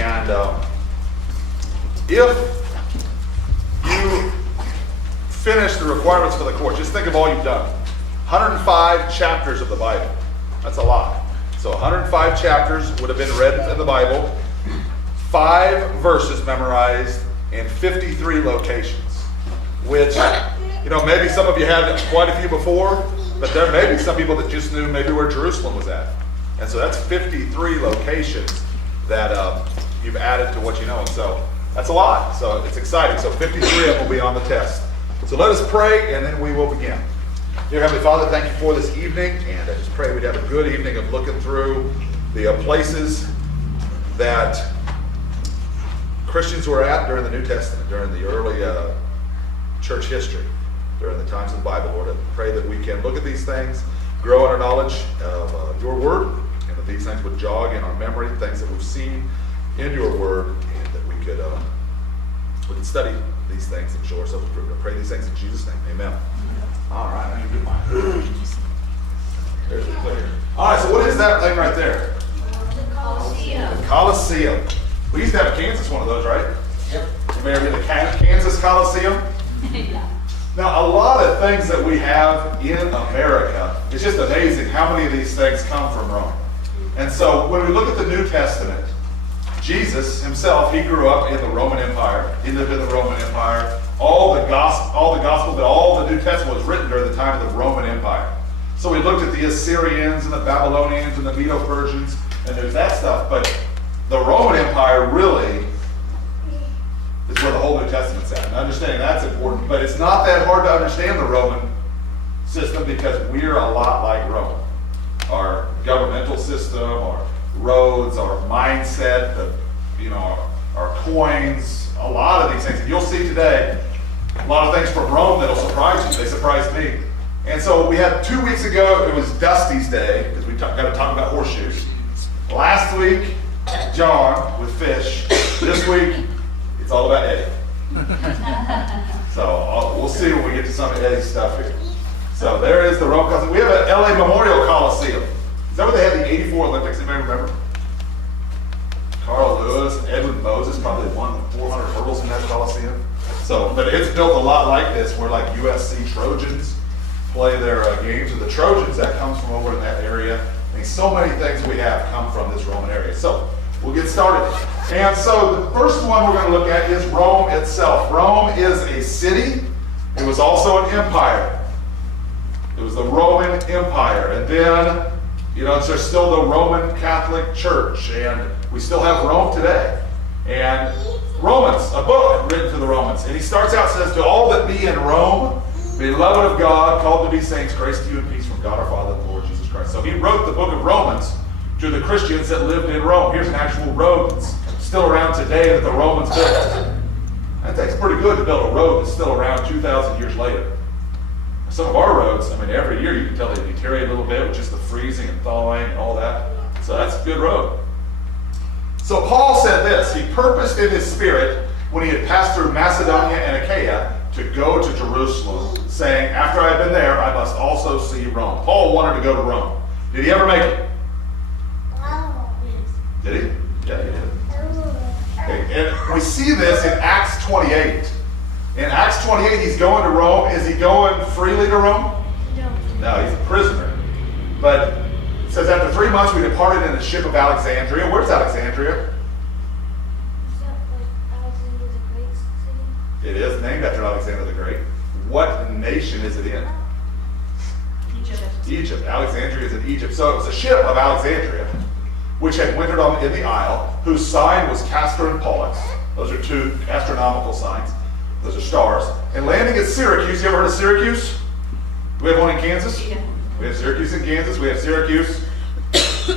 And if you finish the requirements for the course, just think of all you've done. 105 chapters of the Bible. That's a lot. So 105 chapters would have been read in the Bible, 5 verses memorized, and 53 locations. Which, maybe some of you had quite a few before, but there may be some people that just knew maybe where Jerusalem was at. And so that's 53 locations that you've added to what you know. And so that's a lot. So it's exciting. So 53 of them will be on the test. So let us pray, and then we will begin. Dear Heavenly Father, thank you for this evening, and I just pray we'd have a good evening of looking through the places that Christians were at during the New Testament, during the early church history, during the times of the Bible, Lord. I pray that we can look at these things, grow in our knowledge of your word, and that these things would jog in our memory, things that we've seen in your word, and that we could study these things and show ourselves approved. I pray these things in Jesus' name. Amen. All right, I need to do mine. There's the clear. All right, so what is that thing right there? The Colosseum. The Colosseum. We used to have in Kansas one of those, right? Yep. Remember the Kansas Colosseum? Yeah. Now, a lot of things that we have in America, it's just amazing how many of these things come from Rome. And so when we look at the New Testament, Jesus himself, he grew up in the Roman Empire. He lived in the Roman Empire. All the New Testament was written during the time of the Roman Empire. So we looked at the Assyrians and the Babylonians and the Medo-Persians, and there's that stuff. But the Roman Empire really is where the whole New Testament's at. And understanding that's important, but it's not that hard to understand the Roman system because we're a lot like Rome. Our governmental system, our roads, our mindset, our coins, a lot of these things. And you'll see today a lot of things from Rome that'll surprise you. They surprised me. And so we had 2 weeks ago, it was Dusty's Day, because we got to talk about horseshoes. Last week, John with fish. This week, it's all about Eddie. So we'll see when we get to some of Eddie's stuff here. So there is the Rome Colosseum. We have an LA Memorial Coliseum. Is that where they had the 84 Olympics? Anybody remember? Carl Lewis, Edwin Moses probably won the 400 hurdles in that Coliseum. So, but it's built a lot like this, where like USC Trojans play their games, and the Trojans, that comes from over in that area. I mean, so many things we have come from this Roman area. So we'll get started. And so the first one we're going to look at is Rome itself. Rome is a city. It was also an empire. It was the Roman Empire. And then, there's still the Roman Catholic Church, and we still have Rome today. And Romans, a book written to the Romans. And he starts out, says, to all that be in Rome, beloved of God, called to be saints, grace to you and peace from God our Father and the Lord Jesus Christ. So he wrote the book of Romans to the Christians that lived in Rome. Here's an actual road that's still around today that the Romans built. That takes pretty good to build a road that's still around 2,000 years later. Some of our roads, every year you can tell they deteriorate a little bit with just the freezing and thawing and all that. So that's a good road. So Paul said this, he purposed in his spirit when he had passed through Macedonia and Achaia to go to Jerusalem, saying, after I have been there, I must also see Rome. Paul wanted to go to Rome. Did he ever make it? Did he? Yeah, he did. Okay. And we see this in Acts 28. In Acts 28, he's going to Rome. Is he going freely to Rome? No, he's a prisoner. But it says, after 3 months, we departed in a ship of Alexandria. Where's Alexandria? Is that like Alexander the Great city? It is named after Alexander the Great. What nation is it in? Egypt. Egypt. Alexandria is in Egypt. So it was a ship of Alexandria, which had wintered in the Isle, whose sign was Castor and Pollux. Those are 2 astronomical signs. Those are stars. And landing at Syracuse. You ever heard of Syracuse? Do we have one in Kansas? Yeah. We have Syracuse in Kansas. We have Syracuse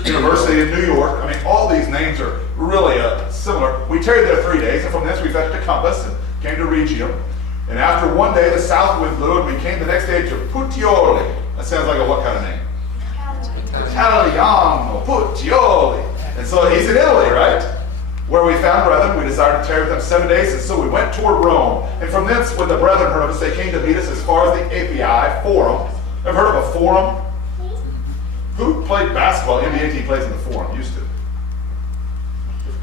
University in New York. All these names are really similar. We tarried there 3 days, and from this we fetched a compass and came to Rhegium. And after 1 day, the south wind blew, and we came the next day to Puteoli. That sounds like a what kind of name? Italiano, Puteoli. And so he's in Italy, right? Where we found brethren, we desired to tarry with them 7 days, and so we went toward Rome. And from thence, when the brethren heard of us, they came to meet us as far as the API Forum. Ever heard of a forum? Who played basketball? NBA team plays in the Forum, used to.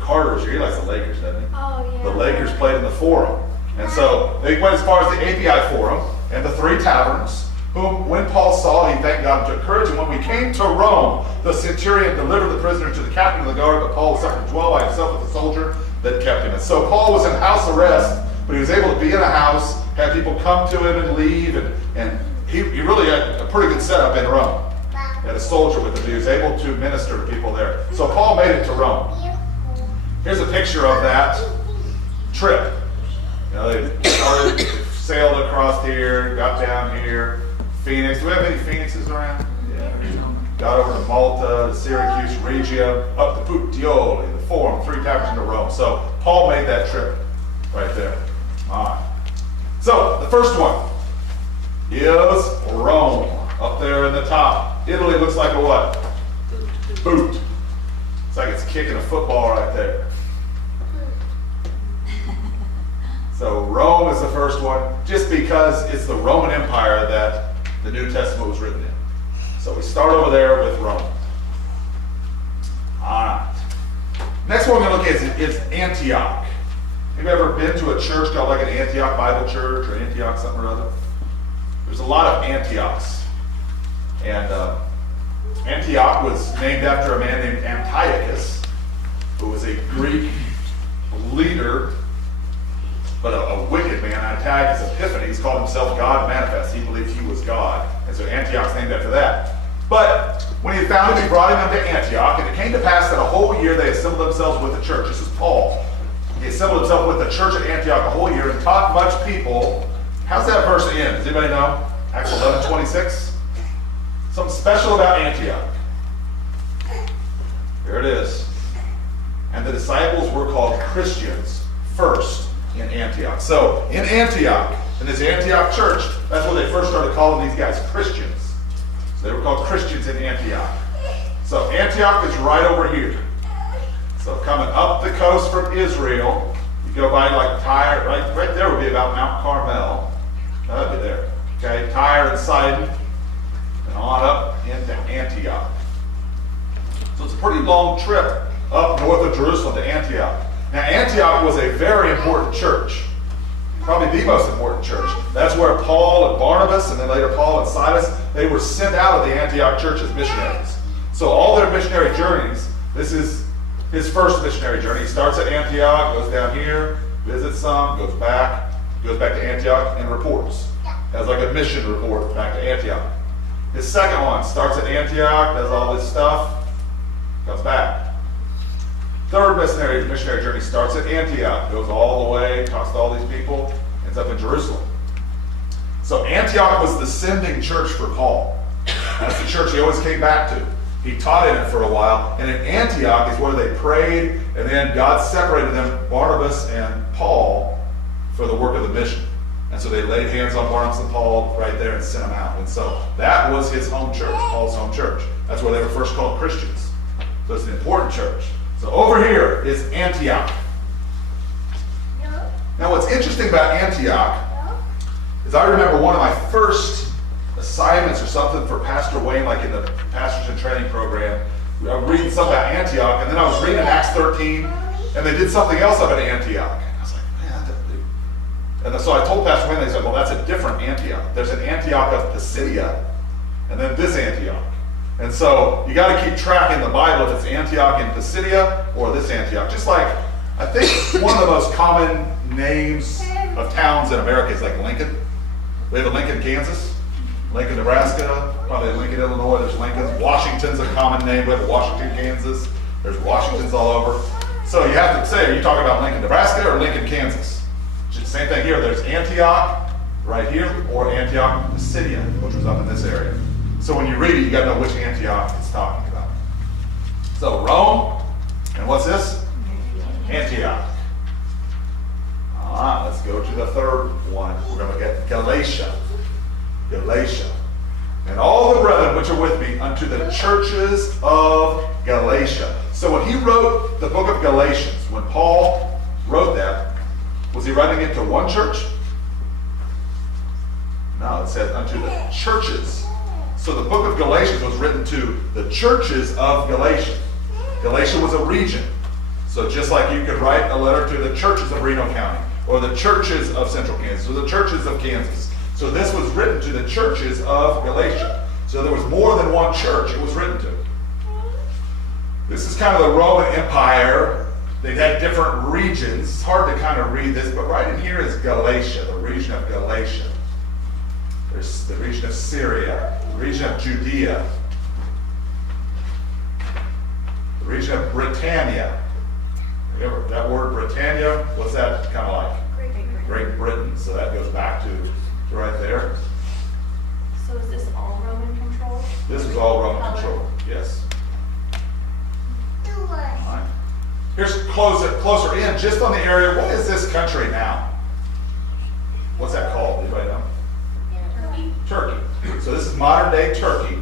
Carter's here. He likes the Lakers, doesn't he? Oh, yeah. The Lakers played in the Forum. And so they went as far as the API Forum and the Three Taverns, whom when Paul saw, he thanked God and took courage. And when we came to Rome, the centurion delivered the prisoner to the captain of the guard, but Paul was suffered to dwell by himself with the soldier that kept him. And so Paul was in house arrest, but he was able to be in a house, have people come to him and leave, and he really had a pretty good setup in Rome. He had a soldier with him. He was able to minister to people there. So Paul made it to Rome. Here's a picture of that trip. You know, they sailed across here, got down here, Phoenix. Do we have any Phoenixes around? Yeah. Got over to Malta, Syracuse, Regia, up to Puteoli, the Forum, Three Taverns into Rome. So Paul made that trip right there. All right. So the first one is Rome, up there in the top. Italy looks like a what? Boot. It's like it's kicking a football right there. So Rome is the first one, just because it's the Roman Empire that the New Testament was written in. So we start over there with Rome. All right. Next one we're going to look at is Antioch. Have you ever been to a church called like an Antioch Bible Church or Antioch something or other? There's a lot of Antiochs. And Antioch was named after a man named Antiochus, who was a Greek leader, but a wicked man. Antiochus Epiphanes called himself God manifest. He believed he was God. And so Antioch's named after that. But when he found him, he brought him up to Antioch. And it came to pass that a whole year they assembled themselves with the church. This is Paul. He assembled himself with the church at Antioch a whole year and taught much people. How's that verse end? Does anybody know? Acts 11:26. Something special about Antioch. Here it is. And the disciples were called Christians first in Antioch. So in Antioch, in this Antioch church, that's where they first started calling these guys Christians. So they were called Christians in Antioch. So Antioch is right over here. So coming up the coast from Israel, you go by like Tyre, right there would be about Mount Carmel. That'd be there. Okay, Tyre and Sidon, and on up into Antioch. So it's a pretty long trip up north of Jerusalem to Antioch. Now Antioch was a very important church, probably the most important church. That's where Paul and Barnabas, and then later Paul and Silas, they were sent out of the Antioch church as missionaries. So all their missionary journeys, this is his first missionary journey. He starts at Antioch, goes down here, visits some, goes back to Antioch, and reports. Has like a mission report back to Antioch. His second one starts at Antioch, does all this stuff, comes back. Third missionary journey starts at Antioch, goes all the way, talks to all these people, ends up in Jerusalem. So Antioch was the sending church for Paul. That's the church he always came back to. He taught in it for a while, and in Antioch is where they prayed, and then God separated them, Barnabas and Paul, for the work of the mission. And so they laid hands on Barnabas and Paul right there and sent them out. And so that was his home church, Paul's home church. That's where they were first called Christians. So it's an important church. So over here is Antioch. Now what's interesting about Antioch is I remember one of my first assignments or something for Pastor Wayne, like in the Pastors in Training program. I was reading something about Antioch, and then I was reading Acts 13, and they did something else up at Antioch. And I was like, man, and so I told Pastor Wayne, they said, well, that's a different Antioch. There's an Antioch of Pisidia, and then this Antioch. And so you got to keep track in the Bible if it's Antioch in Pisidia or this Antioch. Just like, I think one of the most common names of towns in America is like Lincoln. We have a Lincoln, Kansas. Lincoln, Nebraska, probably Lincoln, Illinois, there's Lincoln. Washington's a common name. We have Washington, Kansas. There's Washingtons all over. So you have to say, are you talking about Lincoln, Nebraska or Lincoln, Kansas? Same thing here. There's Antioch right here or Antioch, Pisidia, which was up in this area. So when you read it, you got to know which Antioch it's talking about. So Rome, and what's this? Antioch. All right, let's go to the third one. We're going to get Galatia. Galatia. And all the brethren which are with me unto the churches of Galatia. So when he wrote the book of Galatians, when Paul wrote that, was he writing it to one church? No, it says unto the churches. So the book of Galatians was written to the churches of Galatia. Galatia was a region. So just like you could write a letter to the churches of Reno County, or the churches of Central Kansas, or the churches of Kansas. So this was written to the churches of Galatia. So there was more than one church it was written to. This is kind of the Roman Empire. They had different regions. It's hard to kind of read this, but right in here is Galatia, the region of Galatia. There's the region of Syria, the region of Judea, the region of Britannia. Remember that word Britannia? What's that kind of like? Great Britain. So that goes back to right there. So is this all Roman control? This is all Roman control. Yes. All right. Here's closer in, just on the area. What is this country now? What's that called? Anybody know? Turkey. So this is modern day Turkey.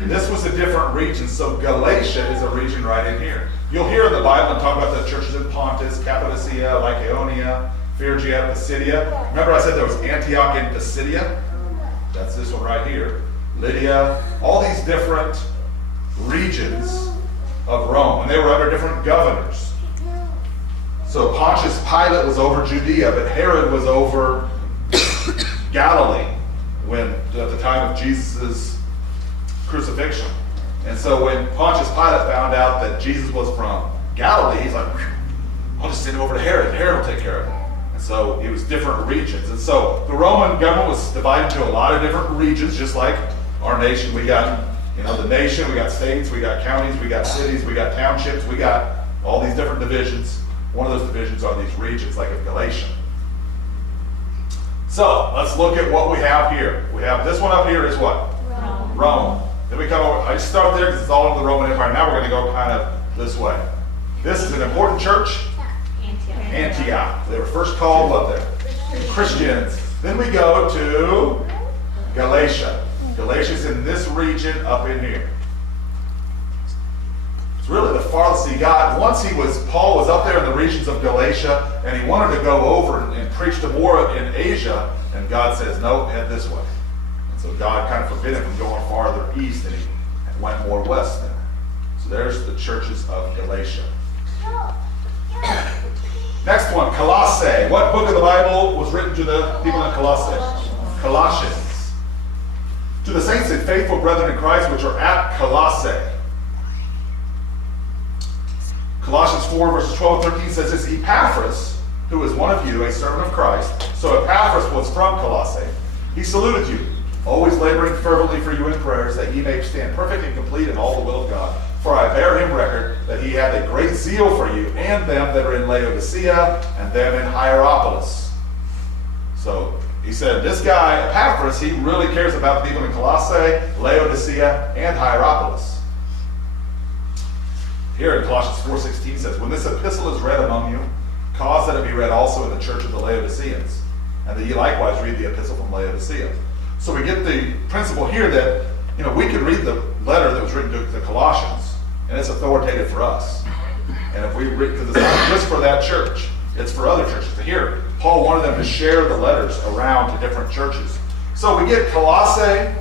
And this was a different region. So Galatia is a region right in here. You'll hear in the Bible and talk about the churches in Pontus, Cappadocia, Lycaonia, Phrygia, Pisidia. Remember I said there was Antioch and Pisidia? That's this one right here. Lydia, all these different regions of Rome. And they were under different governors. So Pontius Pilate was over Judea, but Herod was over Galilee at the time of Jesus' crucifixion. And so when Pontius Pilate found out that Jesus was from Galilee, he's like, I'll just send him over to Herod. Herod will take care of him. And so it was different regions. And so the Roman government was divided into a lot of different regions, just like our nation. We got, the nation, we got states, we got counties, we got cities, we got townships, we got all these different divisions. One of those divisions are these regions, like in Galatia. So let's look at what we have here. We have this one up here is what? Rome. Then we come over, I just start there because it's all over the Roman Empire. Now we're going to go kind of this way. This is an important church. Antioch. They were first called what there? Christians. Then we go to Galatia. Galatia's in this region up in here. It's really the farthest he got. Paul was up there in the regions of Galatia, and he wanted to go over and preach to more in Asia, and God says, no, head this way. And so God kind of forbid him from going farther east, and he went more west then. So there's the churches of Galatia. Next one, Colossae. What book of the Bible was written to the people in Colossae? Colossians. To the saints and faithful brethren in Christ which are at Colossae. Colossians 4 verses 12 and 13 says this, Epaphras, who is one of you, a servant of Christ. So Epaphras was from Colossae. He saluted you, always laboring fervently for you in prayers, that ye may stand perfect and complete in all the will of God. For I bear him record that he had a great zeal for you, and them that are in Laodicea, and them in Hierapolis. So he said, this guy, Epaphras, he really cares about the people in Colossae, Laodicea, and Hierapolis. Here in Colossians 4:16 says, when this epistle is read among you, cause that it be read also in the church of the Laodiceans, and that ye likewise read the epistle from Laodicea. So we get the principle here that, we could read the letter that was written to the Colossians, and it's authoritative for us. And if we read, because it's not just for that church, it's for other churches. Here, Paul wanted them to share the letters around to different churches. So we get Colossae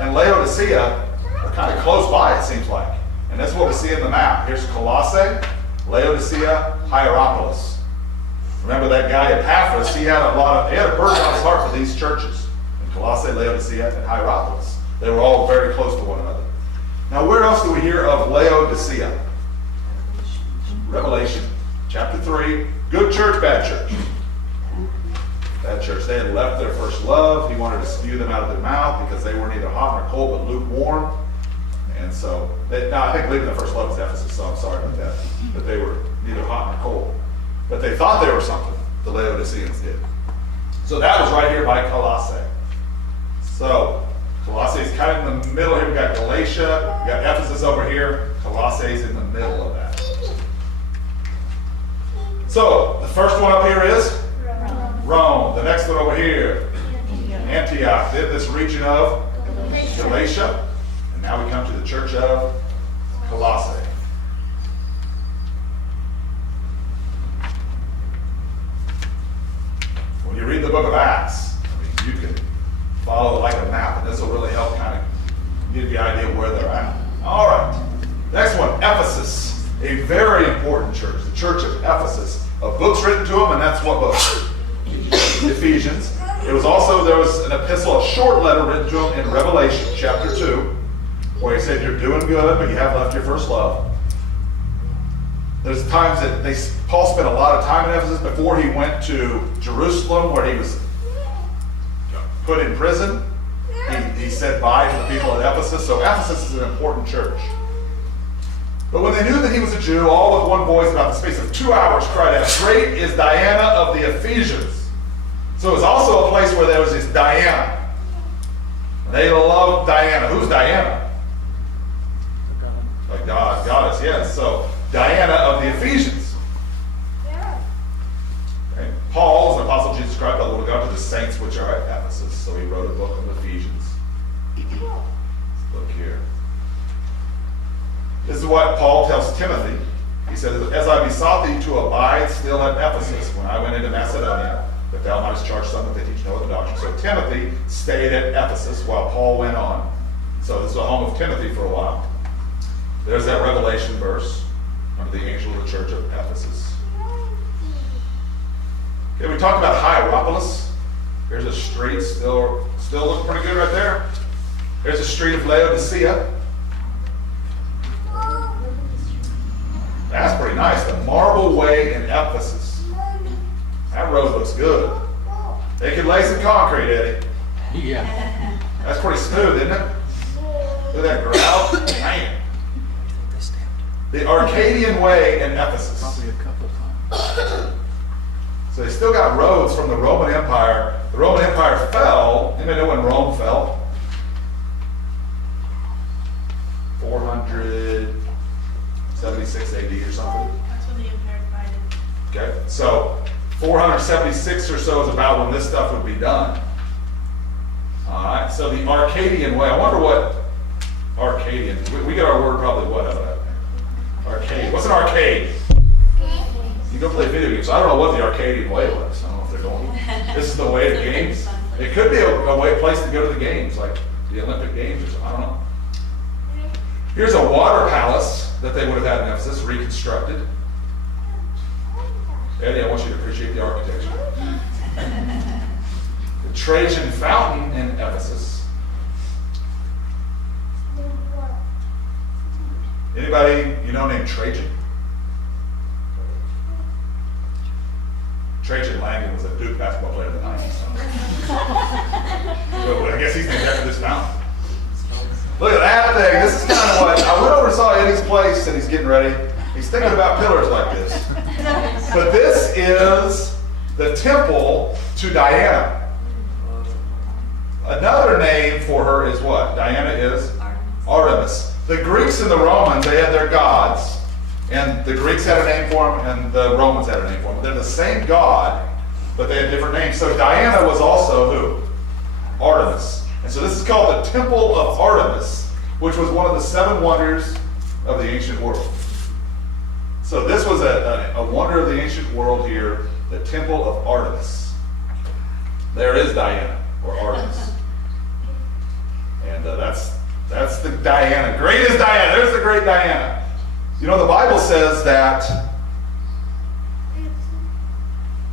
and Laodicea are kind of close by, it seems like. And that's what we see in the map. Here's Colossae, Laodicea, Hierapolis. Remember that guy Epaphras, he had a burden on his heart for these churches. In Colossae, Laodicea, and Hierapolis. They were all very close to one another. Now where else do we hear of Laodicea? Revelation chapter 3. Good church, bad church. Bad church. They had left their first love. He wanted to spew them out of their mouth because they were neither hot nor cold but lukewarm. And so, I think leaving the first love was Ephesus, so I'm sorry about that. But they were neither hot nor cold. But they thought they were something, the Laodiceans did. So that was right here by Colossae. So, Colossae is kind of in the middle here. We've got Galatia, we've got Ephesus over here. Colossae is in the middle of that. So, the first one up here is Rome. The next one over here, Antioch. Then this region of Galatia. And now we come to the church of Colossae. When you read the book of Acts, you can follow it like a map, and this will really help kind of give you an idea of where they're at. All right. Next one, Ephesus. A very important church, the church of Ephesus. Books written to them, and that's what book? Ephesians. It was also, there was an epistle, a short letter written to them in Revelation chapter 2, where he said, you're doing good, but you have left your first love. There's times that Paul spent a lot of time in Ephesus before he went to Jerusalem, where he was put in prison. He said bye to the people at Ephesus. So Ephesus is an important church. But when they knew that he was a Jew, all with one voice about the space of 2 hours cried out, great is Diana of the Ephesians. So it was also a place where there was this Diana. They loved Diana. Who's Diana? Like goddess, yes. So Diana of the Ephesians. Okay. Paul is an apostle of Jesus Christ, but will go to the saints which are at Ephesus. So he wrote a book of Ephesians. Look here. This is what Paul tells Timothy. He says, as I besought thee to abide still at Ephesus when I went into Macedonia, that thou mightest charge some that they teach no other doctrine. So Timothy stayed at Ephesus while Paul went on. So this is the home of Timothy for a while. There's that Revelation verse under the angel of the church of Ephesus. Okay, we talked about Hierapolis. Here's a street, still looking pretty good right there. Here's a street of Laodicea. That's pretty nice. The Marble Way in Ephesus. That road looks good. They could lay some concrete, Eddie. Yeah. That's pretty smooth, isn't it? Look at that gravel. Man. The Arcadian Way in Ephesus. Probably a couple times. So they still got roads from the Roman Empire. The Roman Empire fell. Anybody know when Rome fell? 476 AD or something. That's when the empire divided. Okay, so 476 or so is about when this stuff would be done. All right, so the Arcadian Way. I wonder what Arcadian. We get our word probably what out of that? Arcade. What's an arcade? You go play video games. I don't know what the Arcadian Way was. I don't know if they're going. This is the way to games. It could be a place to go to the games, like the Olympic Games or something. I don't know. Here's a water palace that they would have had in Ephesus, reconstructed. Eddie, I want you to appreciate the architecture. The Trajan Fountain in Ephesus. Anybody you know named Trajan? Trajan Langdon was a Duke basketball player in the 90s. So I guess he's named after this fountain. Look at that thing. This is kind of what I went over and saw Eddie's place, and he's getting ready. He's thinking about pillars like this. But this is the temple to Diana. Another name for her is what? Diana is Artemis. The Greeks and the Romans, they had their gods. And the Greeks had a name for them, and the Romans had a name for them. They're the same god, but they had different names. So Diana was also who? Artemis. And so this is called the Temple of Artemis, which was one of the 7 wonders of the ancient world. So this was a wonder of the ancient world here, the Temple of Artemis. There is Diana, or Artemis. And that's the Diana. Great is Diana. There's the great Diana. You know, the Bible says that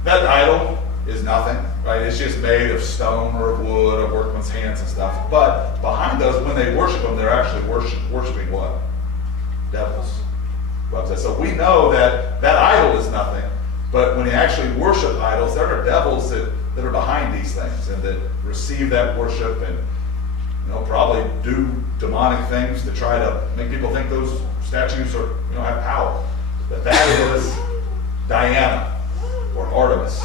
idol is nothing, right? It's just made of stone or of wood, of workman's hands and stuff. But behind those, when they worship them, they're actually worshiping what? Devils. So we know that idol is nothing, but when you actually worship idols, there are devils that are behind these things and that receive that worship and probably do demonic things to try to make people think those statues are have power. But that is Diana or Artemis.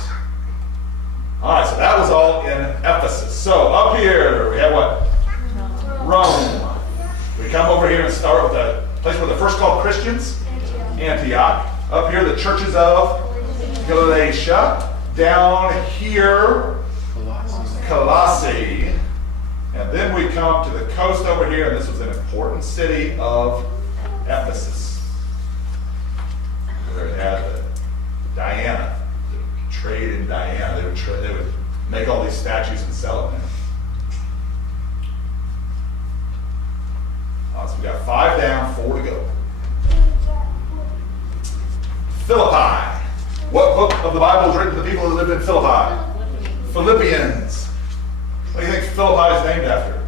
All right, so that was all in Ephesus. So up here we have what? Rome. We come over here and start with a place where the first called Christians, Antioch. Up here the churches of Galatia. Down here, Colossae. And then we come to the coast over here, and this was an important city of Ephesus, where it had the Diana, the trade in Diana. They would make all these statues and sell them. So we got 5 down, 4 to go. Philippi. What book of the Bible was written to the people who lived in Philippi? Philippians. What do you think Philippi is named after?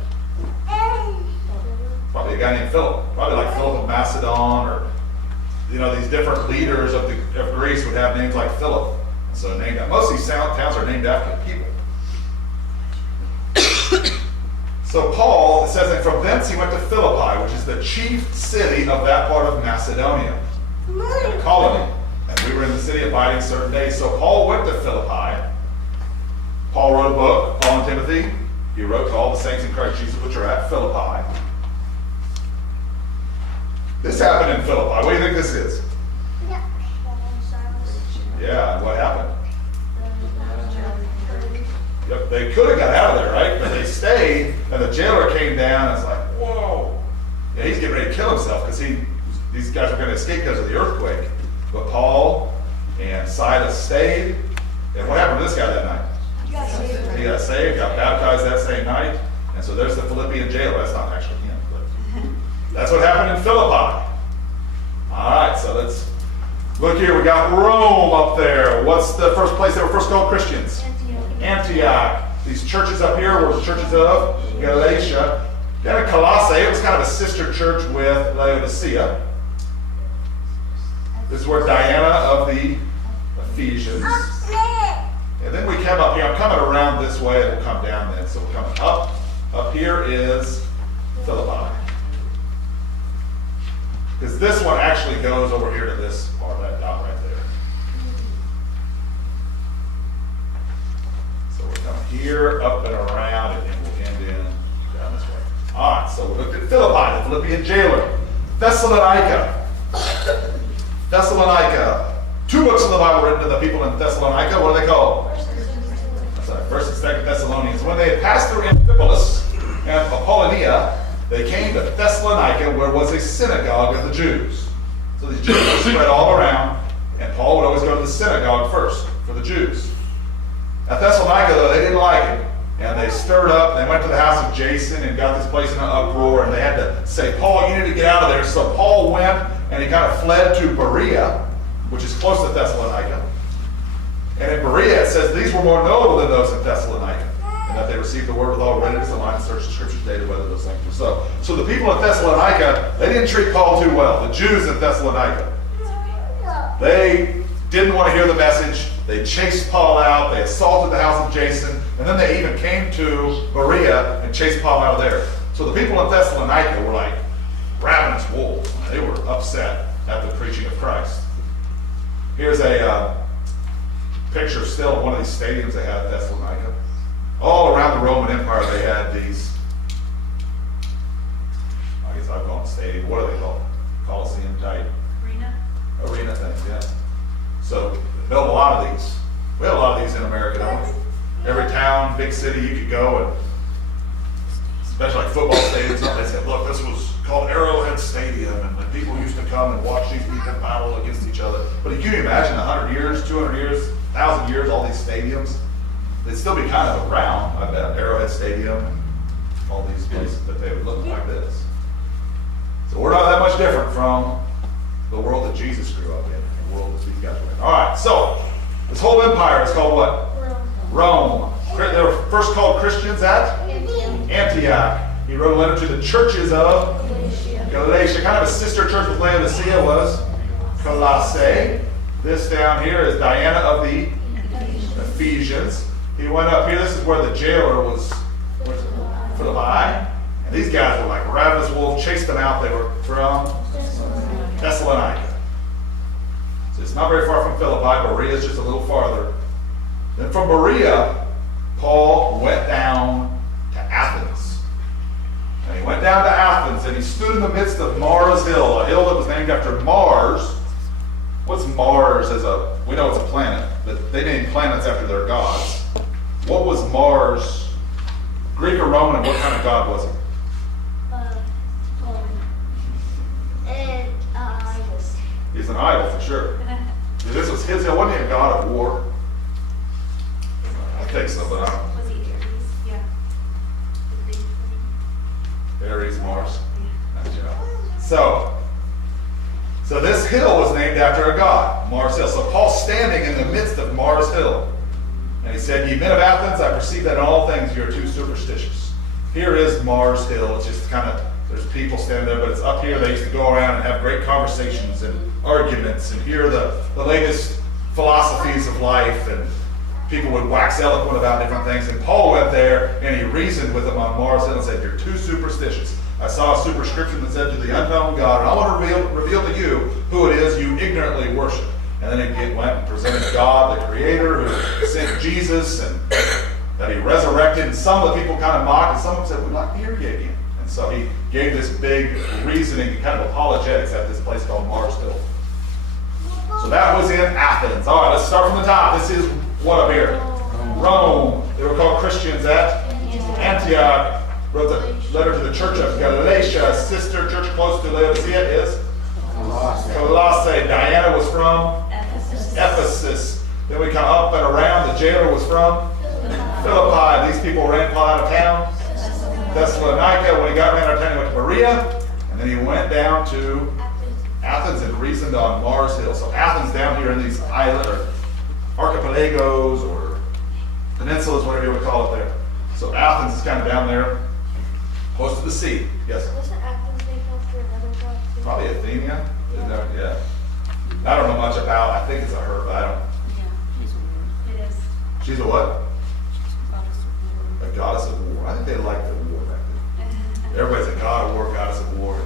Probably a guy named Philip. Probably like Philip of Macedon, or these different leaders of Greece would have names like Philip. So named after. Most of these towns are named after people. So Paul, it says that from thence he went to Philippi, which is the chief city of that part of Macedonia, a colony. And we were in the city abiding certain days. So Paul went to Philippi. Paul wrote a book, Paul and Timothy. He wrote to all the saints in Christ Jesus, which are at Philippi. This happened in Philippi. What do you think this is? Yeah, and what happened? Yep, they could have got out of there, right? But they stayed, and the jailer came down, and it's like, whoa. Yeah, he's getting ready to kill himself because these guys are going to escape because of the earthquake. But Paul and Silas stayed. And what happened to this guy that night? He got saved, got baptized that same night. And so there's the Philippian jailer. That's not actually him, but that's what happened in Philippi. All right, so let's look here. We got Rome up there. What's the first place they were first called Christians? Antioch. These churches up here were the churches of Galatia. Then at Colossae, it was kind of a sister church with Laodicea. This is where Diana of the Ephesians. And then we come up here. I'm coming around this way, and we'll come down then. So we're coming up. Up here is Philippi. Because this one actually goes over here to this part, that dot right there. So we're coming here, up and around, and then we'll end in down this way. All right, so we looked at Philippi, the Philippian jailer. Thessalonica. Thessalonica. 2 books of the Bible written to the people in Thessalonica. What are they called? First and Second Thessalonians. When they had passed through Amphipolis and Apollonia, they came to Thessalonica, where was a synagogue of the Jews. So these Jews were spread all around, and Paul would always go to the synagogue first for the Jews. At Thessalonica, though, they didn't like it, and they stirred up. They went to the house of Jason and got this place in an uproar, and they had to say, Paul, you need to get out of there. So Paul went, and he kind of fled to Berea, which is close to Thessalonica. And in Berea, it says these were more notable than those in Thessalonica, and that they received the word with all readiness and line and search the scriptures daily whether those things were so. So the people in Thessalonica, they didn't treat Paul too well. The Jews in Thessalonica, they didn't want to hear the message. They chased Paul out. They assaulted the house of Jason, and then they even came to Berea and chased Paul out of there. So the people in Thessalonica were like ravenous wolves. They were upset at the preaching of Christ. Here's a picture still of one of these stadiums they had at Thessalonica. All around the Roman Empire, they had these, I guess I've called them stadium. What are they called? Coliseum type? Arena things, yeah. So they built a lot of these. We have a lot of these in America, don't we? Every town, big city, you could go, and especially like football stadiums, they said, look, this was called Arrowhead Stadium, and the people used to come and watch these people battle against each other. But can you imagine 100 years, 200 years, 1,000 years, all these stadiums? They'd still be kind of around, I bet. Arrowhead Stadium and all these places, but they would look like this. So we're not that much different from the world that Jesus grew up in, the world that these guys were in. All right, so this whole empire is called what? Rome. They were first called Christians at Antioch. He wrote a letter to the churches of Galatia. Kind of a sister church with Laodicea was Colossae. This down here is Diana of the Ephesians. He went up here. This is where the jailer was, Philippi. And these guys were like ravenous wolves, chased them out. They were from Thessalonica. So it's not very far from Philippi. Berea is just a little farther. Then from Berea, Paul went down to Athens. And he went down to Athens, and he stood in the midst of Mars Hill, a hill that was named after Mars. What's Mars we know it's a planet, but they named planets after their gods. What was Mars? Greek or Roman, and what kind of god was he? He's an idol for sure. This was his hill. Wasn't he a god of war? I think so, but I don't. Was he Aries? Yeah. Aries, Mars. Yeah. So So this hill was named after a god, Mars Hill. So Paul's standing in the midst of Mars Hill. And he said, "Ye men of Athens, I perceive that in all things you are too superstitious." Here is Mars Hill. It's just kind of, there's people standing there, but it's up here. They used to go around and have great conversations and arguments and hear the latest philosophies of life, and people would wax eloquent about different things. And Paul went there and he reasoned with them on Mars Hill and said, "You're too superstitious. I saw a superscription that said, to the unknown God, and I want to reveal to you who it is you ignorantly worship." And then he went and presented God, the Creator, who sent Jesus, and that he resurrected. And some of the people kind of mocked, and some of them said, "We'd like to hear you again." And so he gave this big reasoning and kind of apologetics at this place called Mars Hill. So that was in Athens. All right, let's start from the top. This is what up here? Rome. They were called Christians at Antioch. Wrote the letter to the church of Galatia. Sister church close to Laodicea is Colossae. Diana was from Ephesus. Then we come up and around. The jailer was from Philippi. These people ran Paul out of town. Thessalonica. When he got ran out of town, he went to Berea. And then he went down to Athens and reasoned on Mars Hill. So Athens down here in these islands, or archipelagos, or peninsulas, whatever you would call it there. So Athens is kind of down there, close to the sea. Yes? Wasn't Athens named after another god too? Probably Athenia. Isn't there? Yeah. I don't know much about, I think it's a her, but I don't. It is. She's a what? A goddess of war. I think they liked the war back then. Everybody's a god of war, goddess of war.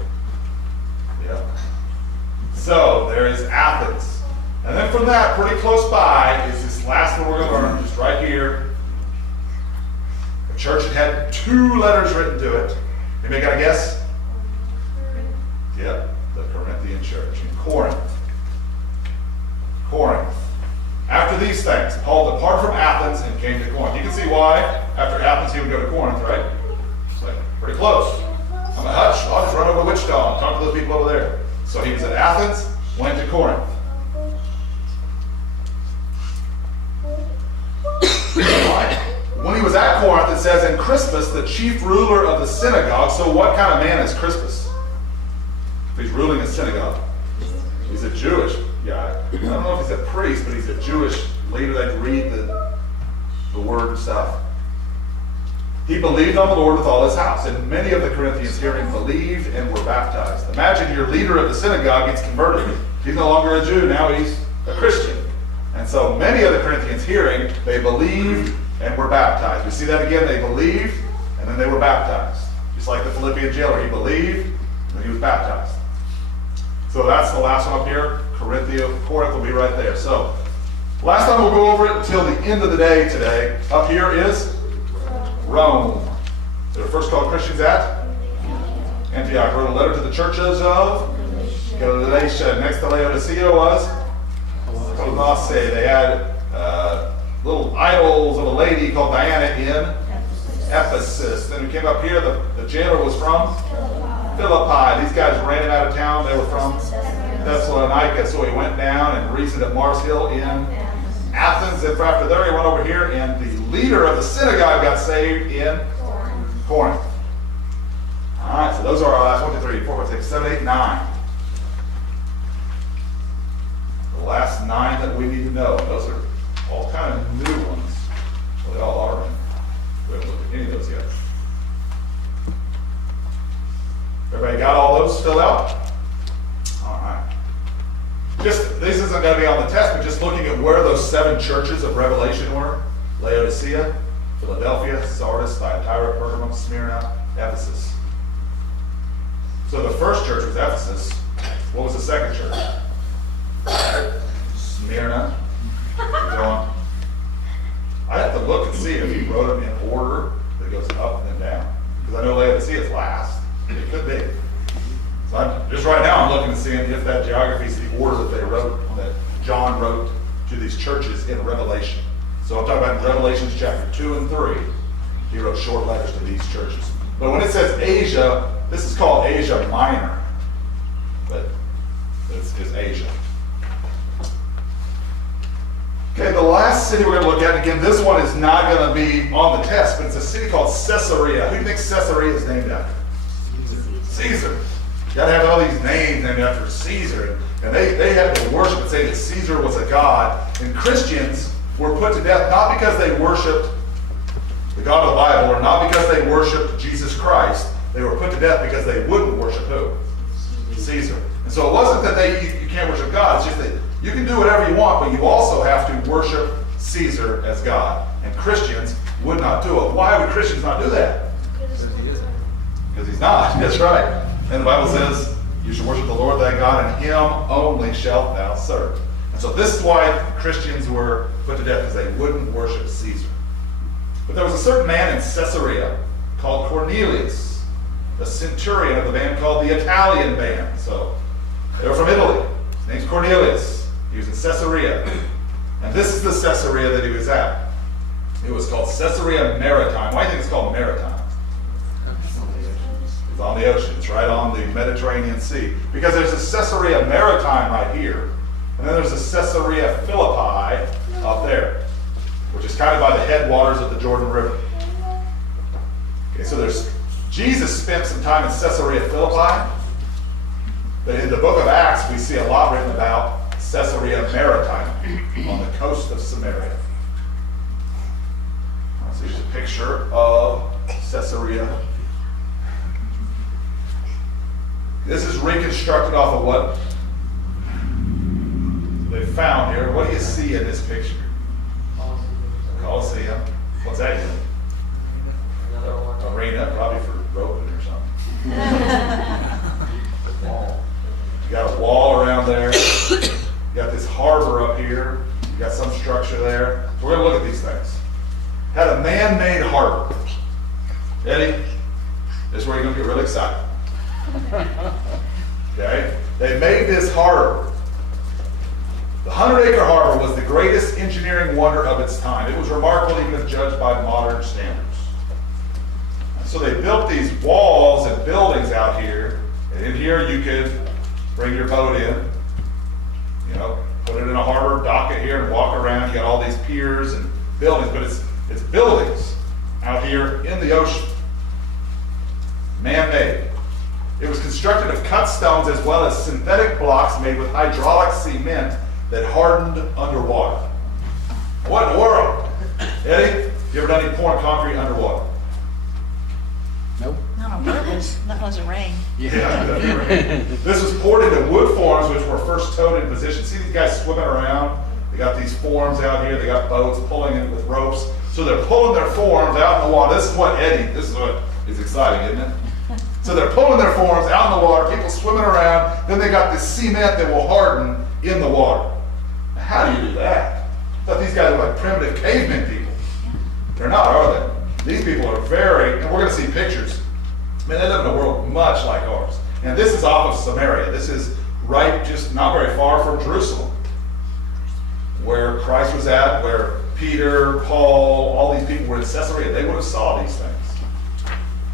Yeah. So there is Athens. And then from that, pretty close by, is this last one we're going to learn, just right here. A church that had 2 letters written to it. Anybody got a guess? Yep, the Corinthian church in Corinth. Corinth. After these things, Paul departed from Athens and came to Corinth. You can see why, after Athens, he would go to Corinth, right? It's like, pretty close. I'm a hutch. I'll just run over to Wichita and talk to those people over there. So he was at Athens, went to Corinth. When he was at Corinth, it says, "And Crispus, the chief ruler of the synagogue." So what kind of man is Crispus? If he's ruling a synagogue. He's a Jewish guy. I don't know if he's a priest, but he's a Jewish leader that can read the word and stuff. He believed on the Lord with all his house, and many of the Corinthians hearing believed and were baptized. Imagine your leader of the synagogue gets converted. He's no longer a Jew, now he's a Christian. And so many of the Corinthians hearing, they believed and were baptized. We see that again, they believed and then they were baptized. Just like the Philippian jailer, he believed and then he was baptized. So that's the last one up here. Corinth will be right there. So last time we'll go over it until the end of the day today. Up here is Rome. They were first called Christians at Antioch. Wrote a letter to the churches of Galatia. Next to Laodicea was Colossae. They had little idols of a lady called Diana in Ephesus. Then we came up here. The jailer was from Philippi. These guys ran him out of town. They were from Thessalonica. So he went down and reasoned at Mars Hill in Athens. And after there, he went over here, and the leader of the synagogue got saved in Corinth. All right, so those are our last 1, 2, 3, 4, 5, 6, 7, 8, 9. The last 9 that we need to know. Those are all kind of new ones. Well, they all are. We haven't looked at any of those yet. Everybody got all those filled out? All right. This isn't going to be on the test, but just looking at where those 7 churches of Revelation were. Laodicea, Philadelphia, Sardis, Thyatira, Pergamum, Smyrna, Ephesus. So the first church was Ephesus. What was the second church? Smyrna. Keep going. I have to look and see if he wrote them in order that goes up and then down. Because I know Laodicea is last. It could be. So just right now I'm looking and seeing if that geography is the order that they wrote, that John wrote to these churches in Revelation. So I'm talking about in Revelations chapter 2 and 3, he wrote short letters to these churches. But when it says Asia, this is called Asia Minor. But it's Asia. Okay, the last city we're going to look at, again, this one is not going to be on the test, but it's a city called Caesarea. Who do you think Caesarea is named after? Caesar. You gotta have all these names named after Caesar. And they had to worship and say that Caesar was a god. And Christians were put to death not because they worshiped the God of the Bible, or not because they worshiped Jesus Christ. They were put to death because they wouldn't worship who? Caesar. And so it wasn't that you can't worship God. It's just that you can do whatever you want, but you also have to worship Caesar as God. And Christians would not do it. Why would Christians not do that? Because he's not. That's right. And the Bible says, you should worship the Lord thy God, and him only shalt thou serve. And so this is why Christians were put to death, because they wouldn't worship Caesar. But there was a certain man in Caesarea called Cornelius, a centurion of the band called the Italian band. So they were from Italy. His name's Cornelius. He was in Caesarea. And this is the Caesarea that he was at. It was called Caesarea Maritime. Why do you think it's called Maritime? It's on the ocean. It's right on the Mediterranean Sea. Because there's a Caesarea Maritime right here. And then there's a Caesarea Philippi up there, which is kind of by the headwaters of the Jordan River. Okay, so Jesus spent some time in Caesarea Philippi. But in the book of Acts, we see a lot written about Caesarea Maritime on the coast of Samaria. So here's a picture of Caesarea. This is reconstructed off of what they found here. What do you see in this picture? Colosseum. What's that? Arena, probably for roping or something. Wall. You got a wall around there. You got this harbor up here. You got some structure there. So we're going to look at these things. Had a man-made harbor. Eddie, this is where you're going to get really excited. Okay? They made this harbor. The 100-acre harbor was the greatest engineering wonder of its time. It was remarkable even if judged by modern standards. So they built these walls and buildings out here, and in here you could bring your boat in, put it in a harbor, dock it here, and walk around. You got all these piers and buildings, but it's buildings out here in the ocean, man-made. It was constructed of cut stones as well as synthetic blocks made with hydraulic cement that hardened underwater. What in the world? Eddie, you ever done any pouring concrete underwater? Nope. Not on purpose, not unless it rained. Yeah. This was poured into wood forms which were first towed in position. See these guys swimming around? They got these forms out here. They got boats pulling it with ropes. So they're pulling their forms out in the water. This is what is exciting, isn't it? So they're pulling their forms out in the water, people swimming around, then they got this cement that will harden in the water. Now, how do you do that? I thought these guys were like primitive cavemen people. They're not, are they? These people are and we're going to see pictures. Man, they live in a world much like ours. And this is off of Samaria. This is right, just not very far from Jerusalem, where Christ was at, where Peter, Paul, all these people were in Caesarea. They would have saw these things.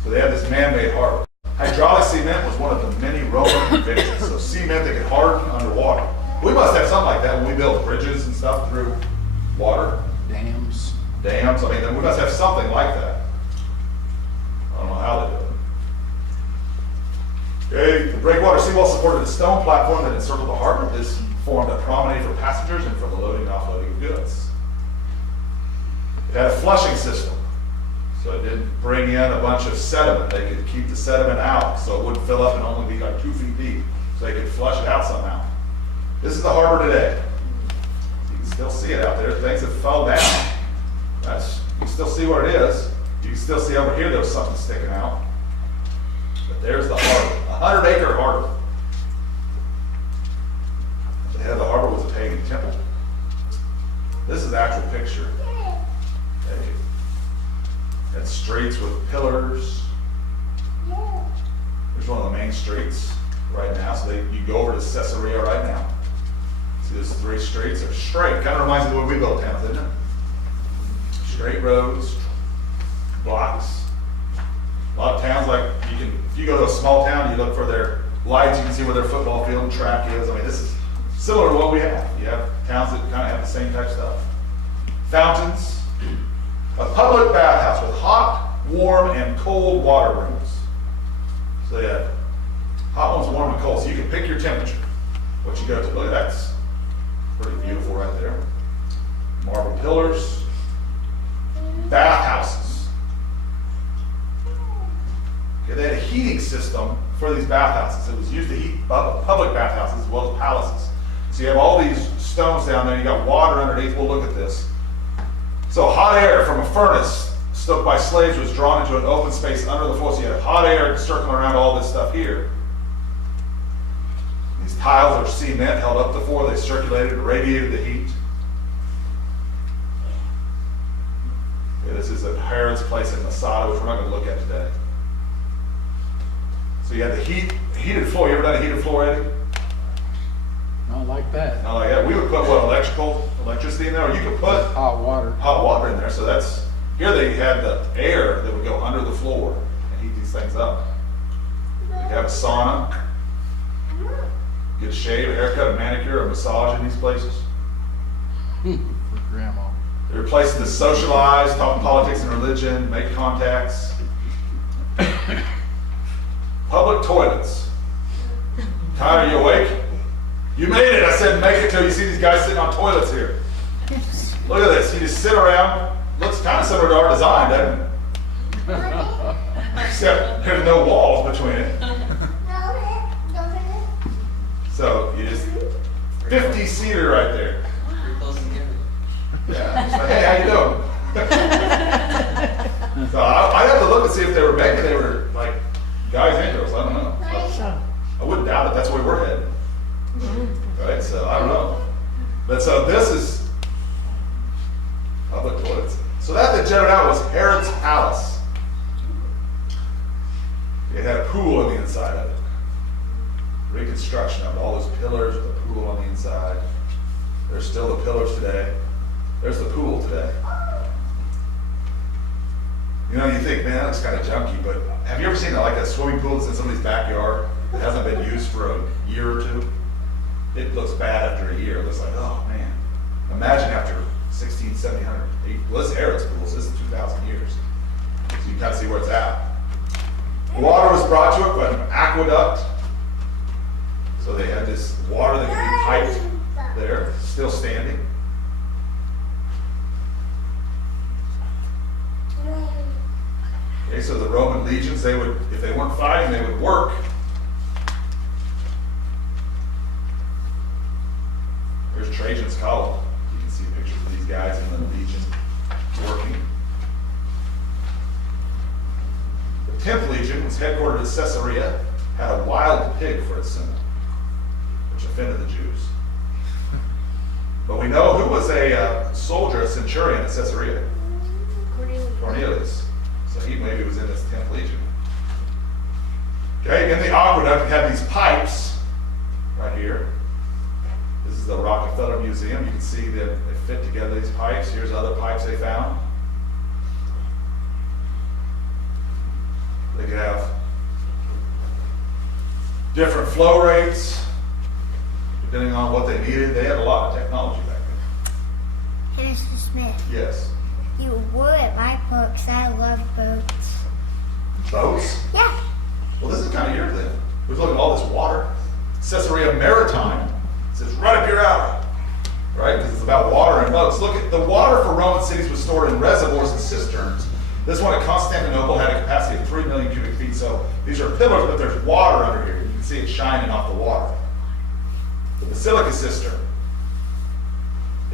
So they had this man-made harbor. Hydraulic cement was one of the many Roman inventions. So cement that could harden underwater. We must have something like that when we build bridges and stuff through water. Dams. Dams. I mean, we must have something like that. I don't know how they do it. Okay, the breakwater seawall supported a stone platform that encircled the harbor. This formed a promenade for passengers and for the loading and offloading of goods. It had a flushing system. So it didn't bring in a bunch of sediment. They could keep the sediment out so it wouldn't fill up and only be like 2 feet deep. So they could flush it out somehow. This is the harbor today. You can still see it out there. Things have fell down. You can still see where it is. You can still see over here there's something sticking out. But there's the harbor, 100-acre harbor. At the head of the harbor was a pagan temple. This is the actual picture. Had streets with pillars. There's one of the main streets right now. So you go over to Caesarea right now. See those 3 streets are straight. Kind of reminds me of the way we build towns, doesn't it? Straight roads, blocks. A lot of towns if you go to a small town, you look for their lights, you can see where their football field and track is. I mean, this is similar to what we have. You have towns that kind of have the same type stuff. Fountains. A public bathhouse with hot, warm, and cold water rooms. So they had Hot ones, warm, and cold. So you can pick your temperature. What you go to. Look, that's pretty beautiful right there. Marble pillars. Bathhouses. Okay, they had a heating system for these bathhouses. It was used to heat public bathhouses as well as palaces. So you have all these stones down there, you got water underneath. We'll look at this. So hot air from a furnace stoked by slaves was drawn into an open space under the floor. So you had hot air circling around all this stuff here. These tiles are cement held up the floor. They circulated and radiated the heat. Okay, this is at Herod's place in Masada, which we're not going to look at today. So you had the heated floor. You ever done a heated floor, Eddie? Not like that. Not like that. We would put what, electricity in there, or you could put Hot water. hot water in there. So that's, here they had the air that would go under the floor and heat these things up. You could have a sauna, get a shave, a haircut, a manicure, a massage in these places. For grandma. They were places to socialize, talk politics and religion, make contacts. Public toilets. Tyler, you awake? You made it. I said make it till you see these guys sitting on toilets here. Look at this. You just sit around. Looks kind of similar to our design, doesn't it? Except there's no walls between it. So you just 50-seater right there. Pretty close together. Yeah. So, hey, how you doing? So I'd have to look and see if they were like guys and girls. I don't know. I wouldn't doubt it. That's where we're headed. Right? So I don't know. But so this is public toilets. So that generally out was Herod's palace. It had a pool on the inside of it. Reconstruction of it. All those pillars with the pool on the inside. There's still the pillars today. There's the pool today. You know, you think, man, that looks kind of junky, but have you ever seen like a swimming pool that's in somebody's backyard that hasn't been used for a year or two? It looks bad after a year. It looks like, oh man. Imagine after 16, 1700. Well, this is Herod's pools. This is 2,000 years. So you can kind of see where it's at. Water was brought to it by an aqueduct. So they had this water that could be piped there, still standing. Okay, so the Roman legions, they would, if they weren't fighting, they would work. Here's Trajan's column. You can see pictures of these guys in the legion working. The 10th Legion was headquartered at Caesarea, had a wild pig for its symbol, which offended the Jews. But we know who was a soldier, a centurion at Caesarea. Cornelius. So he maybe was in this 10th Legion. Okay, in the aqueduct, we have these pipes right here. This is the Rockefeller Museum. You can see that they fit together, these pipes. Here's other pipes they found. They could have different flow rates, depending on what they needed. They had a lot of technology back then. Hey, Mr. Smith, Yes. you would at my books. I love boats. Boats? Yeah. Well, this is kind of your thing. We've looked at all this water. Caesarea Maritime says right up your alley, right? Because it's about water and boats. Look at the water for Roman cities was stored in reservoirs and cisterns. This one at Constantinople had a capacity of 3 million cubic feet. So these are pillars, but there's water under here. You can see it shining off the water. The Basilica cistern,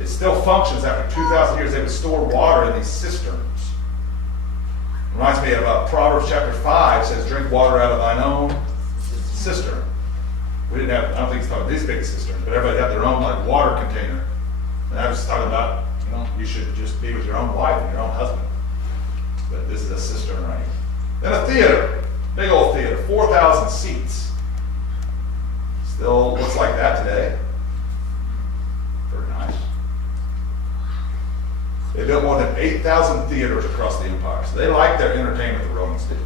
it still functions after 2,000 years. They would store water in these cisterns. Reminds me of Proverbs chapter 5 says, drink water out of thine own cistern. We didn't have, I don't think it's talking about these big cisterns, but everybody had their own like water container. And I was talking about, you know, you should just be with your own wife and your own husband. But this is a cistern right here. Then a theater, big old theater, 4,000 seats. Still looks like that today. Very nice. They built more than 8,000 theaters across the empire. So they like their entertainment, the Romans did.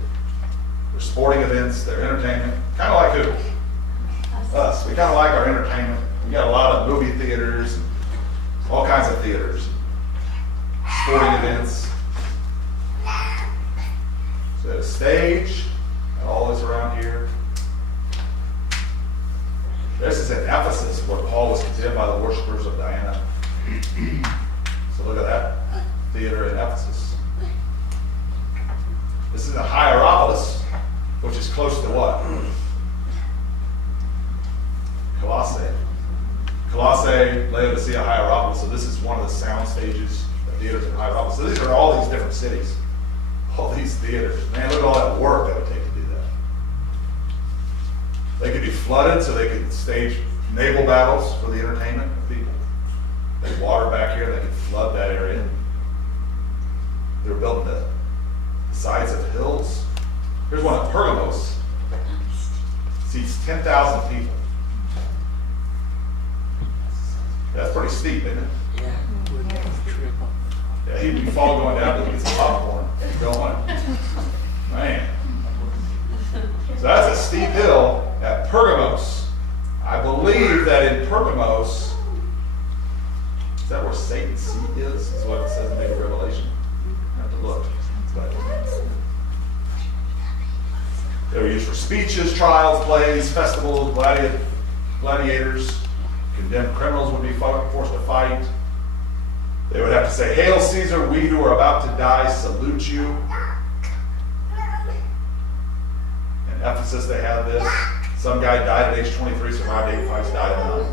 Their sporting events, their entertainment. Kind of like who? Us. We kind of like our entertainment. We got a lot of movie theaters, and all kinds of theaters. Sporting events. So a stage, and all this around here. the Hierapolis, which is close to what? Colossae. Colossae, Laodicea, Hierapolis. So this is one of the sound stages of theaters in Hierapolis. So these are all these different cities. All these theaters. Man, look at all that work that would take to do that. They could be flooded so they could stage naval battles for the entertainment of people. They had water back here, they could flood that area. They were built into the sides of hills. Here's one at Pergamos. Seats 10,000 people. That's pretty steep, isn't it? Yeah, he'd fall going down to get some popcorn. Going. Man. So that's a steep hill at Pergamos. I believe that in Pergamos, is that where Satan's seat is? Is what it says in the book of Revelation. I have to look. But they were used for speeches, trials, plays, festivals, gladiators. Condemned criminals would be forced to fight. They would have to say, "Hail Caesar, we who are about to die salute you." In Ephesus they had this. Some guy died at age 23, survived 8 fights, died at 9.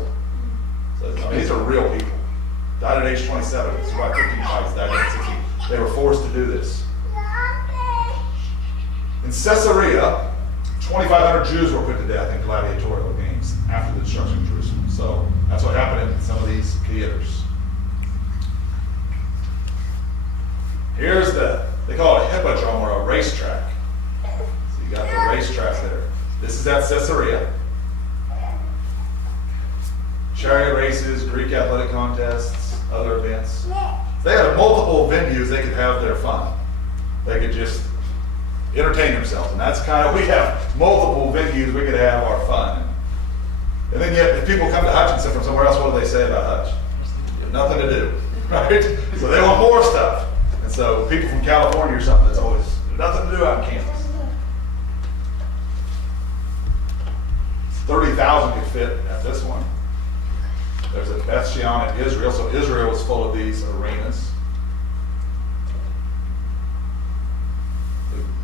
So, I mean, these are real people. Died at age 27, survived 15 fights, died at 16. They were forced to do this. In Caesarea, 2,500 Jews were put to death in gladiatorial games after the destruction of Jerusalem. So that's what happened in some of these theaters. Here's they call it a hippodrome or a racetrack. So you got the racetrack there. This is at Caesarea. Chariot races, Greek athletic contests, other events. They had multiple venues they could have their fun. They could just entertain themselves. And that's kind of, we have multiple venues we could have our fun. And then yet, if people come to Hutchinson from somewhere else, what do they say about Hutch? You have nothing to do, right? So they want more stuff. And so people from California or something, that's always, there's nothing to do out in Kansas. 30,000 could fit at this one. There's a Beth Shean in Israel, so Israel was full of these arenas.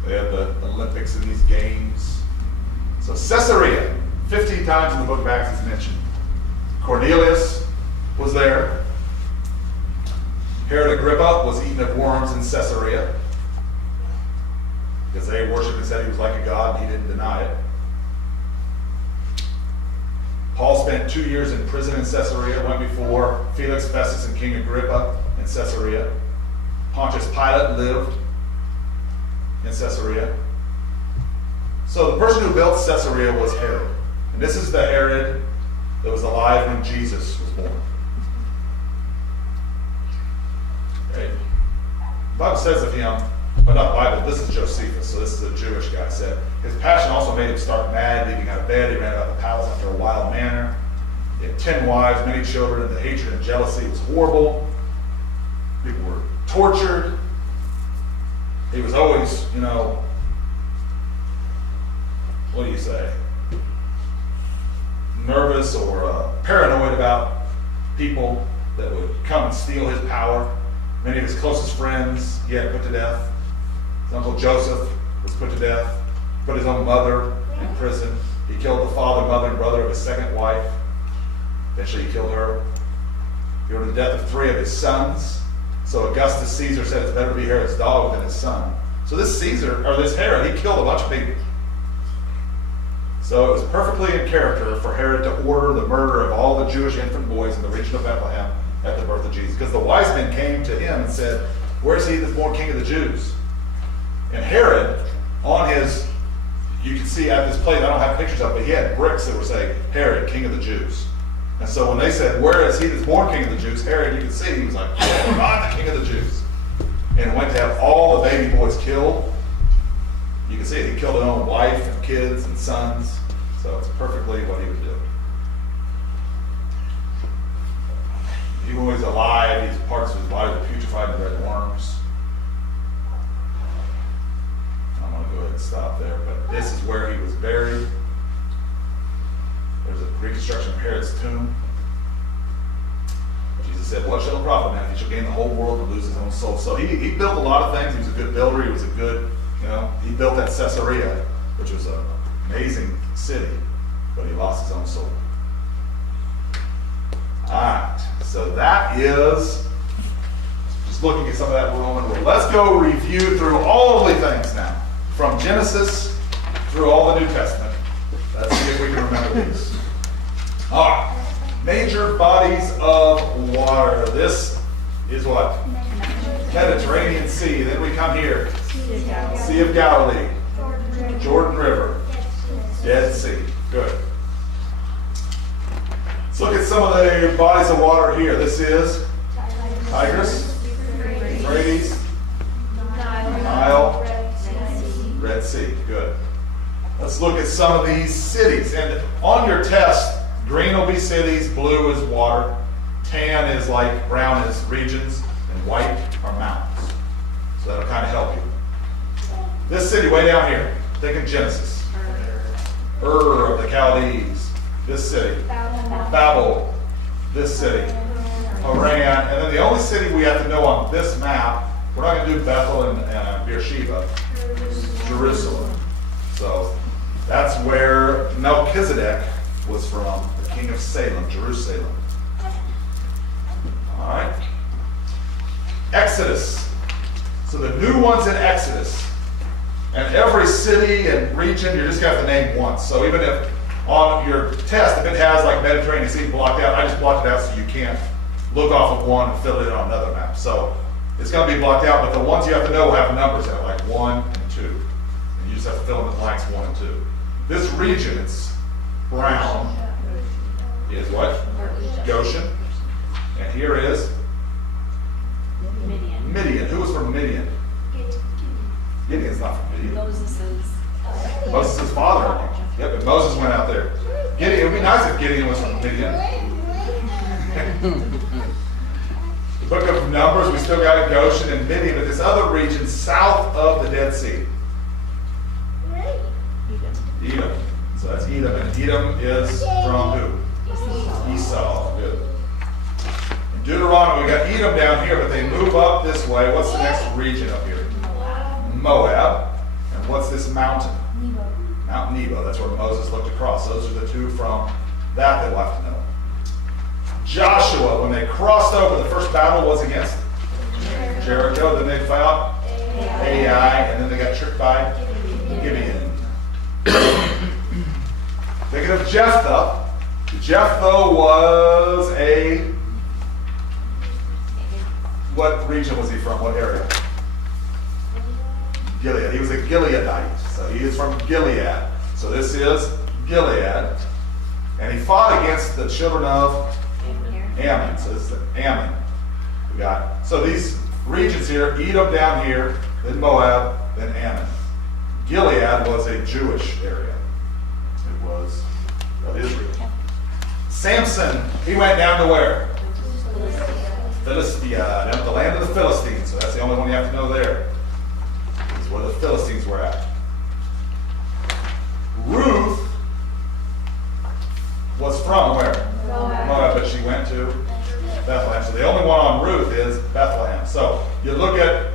They had the Olympics and these games. So Caesarea, 15 times in the book of Acts it's mentioned. Cornelius was there. Herod Agrippa was eaten of worms in Caesarea because they worshipped and said he was like a god and he didn't deny it. Paul spent 2 years in prison in Caesarea, went before Felix, Festus, and King Agrippa in Caesarea. Pontius Pilate lived in Caesarea. So the person who built Caesarea was Herod. And this is the Herod that was alive when Jesus was born. Okay. The Bible says of him, but not the Bible, this is Josephus, so this is a Jewish guy, said, his passion also made him stark mad, leaping out of bed, he ran about the palace after a wild manner. He had 10 wives, many children, and the hatred and jealousy was horrible. People were tortured. He was always, what do you say? Nervous or paranoid about people that would come and steal his power. Many of his closest friends he had put to death. His uncle Joseph was put to death. Put his own mother in prison. He killed the father, mother, and brother of his second wife. Eventually he killed her. He ordered the death of 3 of his sons. So Augustus Caesar said it's better to be Herod's dog than his son. So this Herod, he killed a bunch of people. So it was perfectly in character for Herod to order the murder of all the Jewish infant boys in the region of Bethlehem at the birth of Jesus. Because the wise men came to him and said, "Where's he that's born king of the Jews?" And Herod, on his, you can see at this plate, I don't have pictures of it, but he had bricks that were saying, "Herod, king of the Jews." And so when they said, "Where is he that's born king of the Jews?" Herod, you can see, he was like, "I'm the king of the Jews." And went to have all the baby boys killed. You can see it, he killed his own wife and kids and sons. So it's perfectly what he would do. Even when he was alive, these parts of his body were putrefied and red worms. I'm going to go ahead and stop there, but this is where he was buried. There's a reconstruction of Herod's tomb. Jesus said, "What shall a prophet man if he shall gain the whole world and lose his own soul?" So he built a lot of things. He was a good builder. He was a good You know, he built that Caesarea, which was an amazing city, but he lost his own soul. All right, so that is just looking at some of that Roman rule. Let's go review through all the things now, from Genesis through all the New Testament. Let's see if we can remember these. All right, major bodies of water. This is what? Mediterranean Sea. Then we come here. Sea of Galilee. Jordan River. Dead Sea. Good. Let's look at some of the bodies of water here. This is Tigris, Euphrates, Nile, Red Sea. Good. Let's look at some of these cities. And on your test, green will be cities, blue is water, tan is like, brown is regions, and white are mountains. So that'll kind of help you. This city way down here, think of Genesis. Ur of the Chaldees. This city. Babel. This city. Haran. And then the only city we have to know on this map, we're not going to do Bethel and Beersheba. Jerusalem. So that's where Melchizedek was from, the king of Salem, Jerusalem. All right. Exodus. So the new ones in Exodus. And every city and region, you're just going to have to name once. So even if on your test, if it has like Mediterranean Sea blocked out, I just blocked it out so you can't look off of one and fill it in on another map. So it's going to be blocked out, but the ones you have to know will have numbers in it, like 1 and 2. And you just have to fill in the blanks 1 and 2. This region, it's brown, is what? Goshen. And here is Midian. Who was from Midian? Gideon's not from Midian. Moses' father. Yep, but Moses went out there. Gideon, it would be nice if Gideon was from Midian. The book of Numbers, we still got Goshen and Midian, but this other region south of the Dead Sea. Edom. So that's Edom, and Edom is from who? Esau. Good. In Deuteronomy, we got Edom down here, but they move up this way. What's the next region up here? Moab. And what's this mountain? Mount Nebo. That's where Moses looked across. Those are the two from that we'll have to know. Joshua, when they crossed over, the first battle was against Jericho. Then they fought Ai, and then they got tricked by Gibeon. Thinking of Jephthah. Jephthah was what region was he from? What area? Gilead. He was a Gileadite. So he is from Gilead. So this is Gilead. And he fought against the children of Ammon. So this is Ammon. We got, so these regions here, Edom down here, then Moab, then Ammon. Gilead was a Jewish area. It was of Israel. Samson, he went down to where? Philistia, down to the land of the Philistines. So that's the only one you have to know there. This is where the Philistines were at. Ruth was from where? Moab, but she went to Bethlehem. So the only one on Ruth is Bethlehem. So you look at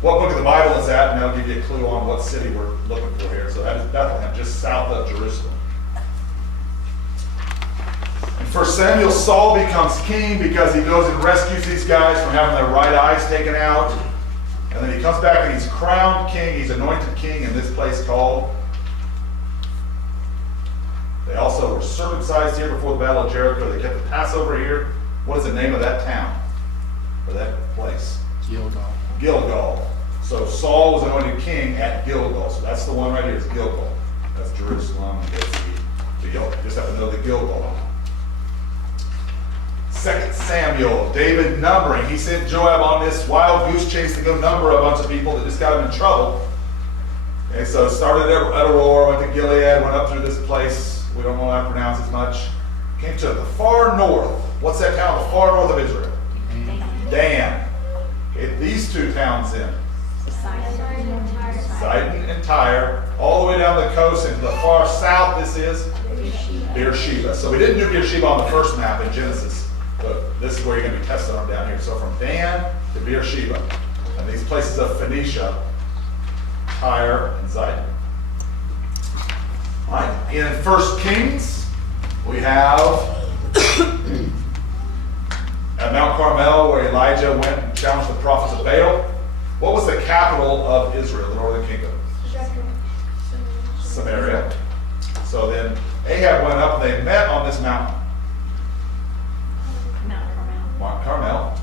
what book of the Bible is that, and that'll give you a clue on what city we're looking for here. So that is Bethlehem, just south of Jerusalem. In 1 Samuel, Saul becomes king because he goes and rescues these guys from having their right eyes taken out. And then he comes back and he's crowned king. He's anointed king in this place called. They also were circumcised here before the Battle of Jericho. They kept the Passover here. What is the name of that town? Or that place? Gilgal. So Saul was anointed king at Gilgal. So that's the one right here is Gilgal. That's Jerusalem. So you just have to know the Gilgal. 2 Samuel, David numbering. He sent Joab on this wild goose chase to go number a bunch of people that just got him in trouble. Okay, so started at Aroer, went to Gilead, went up through this place. We don't know how to pronounce it much. Came to the far north. What's that town? The far north of Israel? Dan. Okay, these two towns in. Sidon and Tyre. All the way down the coast and to the far south, this is Beersheba. So we didn't do Beersheba on the first map in Genesis. But this is where you're going to be tested on down here. So from Dan to Beersheba. And these places of Phoenicia. Tyre, and Zidon. All right, in 1 Kings, we have at Mount Carmel where Elijah went and challenged the prophets of Baal. What was the capital of Israel, the northern kingdom? Samaria. So then Ahab went up and they met on this mountain, Mount Carmel.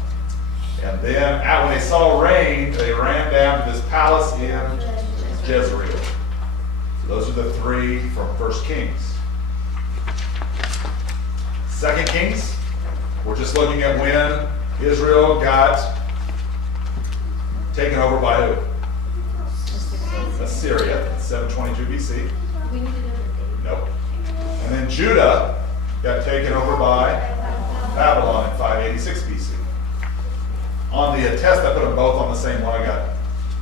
And then when they saw rain, they ran down to this palace in Jezreel. So those are the three from 1 Kings. 2 Kings, we're just looking at when Israel got taken over by who? Assyria, 722 BC. We need to know the date. Nope. And then Judah got taken over by Babylon in 586 BC. On the test, I put them both on the same one. I got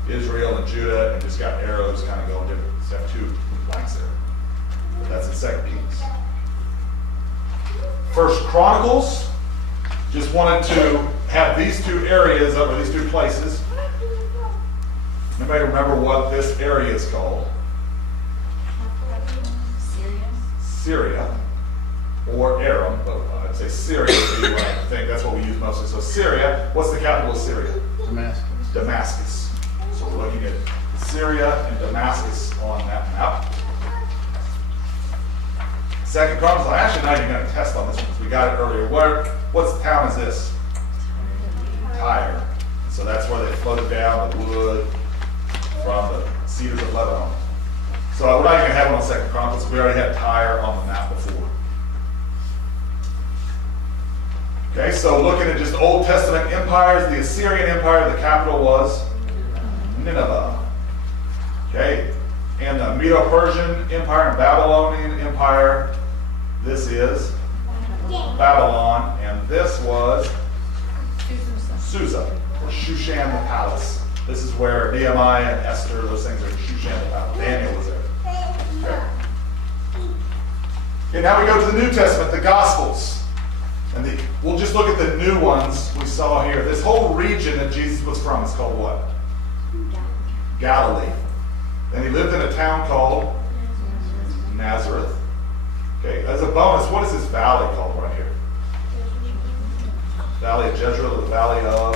Israel and Judah and just got arrows kind of going different. Just have 2 blanks there. But that's in 2 Kings. 1 Chronicles, just wanted to have these 2 areas or these 2 places. Anybody remember what this area is called? Syria, or Aram, but I'd say Syria would be what I think. That's what we use mostly. So Syria, what's the capital of Syria? Damascus. Damascus. So we're looking at Syria and Damascus on that map. 2 Chronicles, I'm actually not even going to test on this one because we got it earlier. What town is this? Tyre. So that's where they floated down the wood from the cedars of Lebanon. So we're not even going to have it on 2 Chronicles. We already had Tyre on the map before. Okay, so looking at just Old Testament empires, the Assyrian Empire, the capital was Nineveh. Okay, and the Medo-Persian Empire and Babylonian Empire, this is Babylon, and this was Susa, or Shushan the palace. This is where Nehemiah and Esther, those things are in Shushan the palace. Daniel was there. Okay. Okay, now we go to the New Testament, the Gospels. And we'll just look at the new ones we saw here. This whole region that Jesus was from is called what? Galilee. And he lived in a town called Nazareth. Okay, as a bonus, what is this valley called right here? Valley of Jezreel, or the Valley of